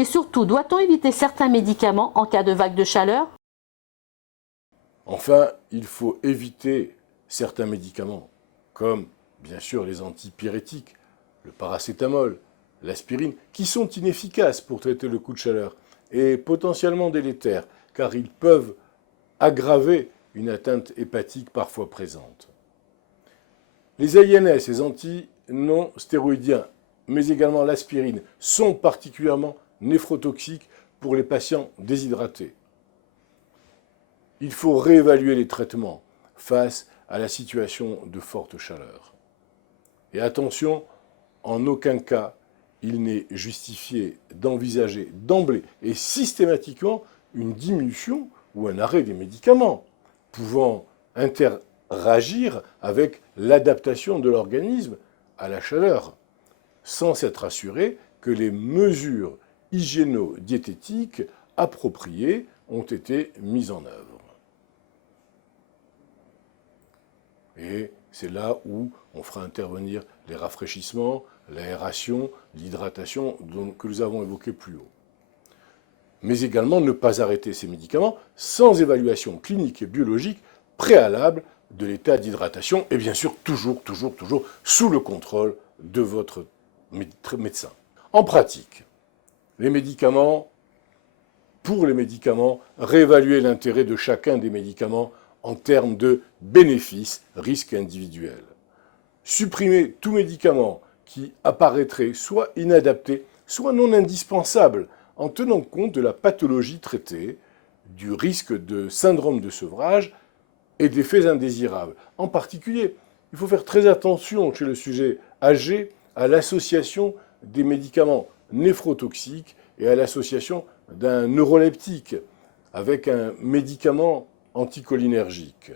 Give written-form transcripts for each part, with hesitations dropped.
Et surtout, doit-on éviter certains médicaments en cas de vague de chaleur? Enfin, il faut éviter certains médicaments, comme bien sûr les antipyrétiques, le paracétamol, l'aspirine, qui sont inefficaces pour traiter le coup de chaleur et potentiellement délétères, car ils peuvent aggraver une atteinte hépatique parfois présente. Les AINS, les anti-non-stéroïdiens, mais également l'aspirine, sont particulièrement néphrotoxiques pour les patients déshydratés. Il faut réévaluer les traitements face à la situation de forte chaleur. Et attention, en aucun cas, il n'est justifié d'envisager d'emblée et systématiquement une diminution ou un arrêt des médicaments, pouvant interagir avec l'adaptation de l'organisme à la chaleur, sans s'être assuré que les mesures hygiéno-diététiques appropriées ont été mises en œuvre. Et c'est là où on fera intervenir les rafraîchissements, l'aération, l'hydratation que nous avons évoqué plus haut. Mais également ne pas arrêter ces médicaments sans évaluation clinique et biologique préalable de l'état d'hydratation et bien sûr toujours sous le contrôle de votre médecin. En pratique, pour les médicaments, réévaluer l'intérêt de chacun des médicaments en termes de bénéfices, risques individuels. Supprimer tout médicament qui apparaîtrait soit inadapté, soit non indispensable, en tenant compte de la pathologie traitée, du risque de syndrome de sevrage et d'effets indésirables. En particulier, il faut faire très attention chez le sujet âgé à l'association des médicaments néphrotoxiques et à l'association d'un neuroleptique avec un médicament anticholinergique.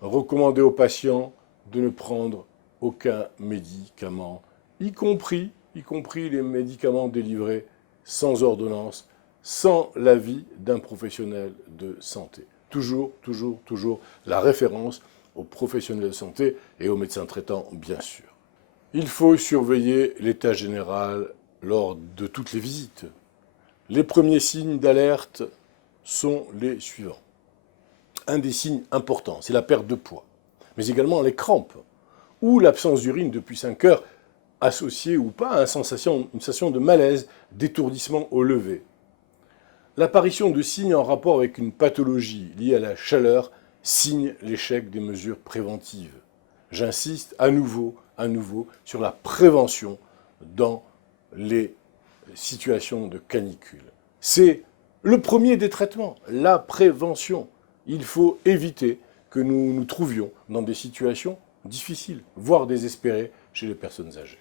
Recommander aux patients de ne prendre aucun médicament, y compris les médicaments délivrés sans ordonnance, sans l'avis d'un professionnel de santé. Toujours la référence aux professionnels de santé et aux médecins traitants, bien sûr. Il faut surveiller l'état général lors de toutes les visites. Les premiers signes d'alerte sont les suivants. Un des signes importants, c'est la perte de poids, mais également les crampes ou l'absence d'urine depuis 5 heures, associée ou pas à une sensation de malaise, d'étourdissement au lever. L'apparition de signes en rapport avec une pathologie liée à la chaleur signe l'échec des mesures préventives. J'insiste à nouveau sur la prévention dans les situations de canicule. C'est le premier des traitements, la prévention. Il faut éviter que nous nous trouvions dans des situations difficiles, voire désespérées chez les personnes âgées.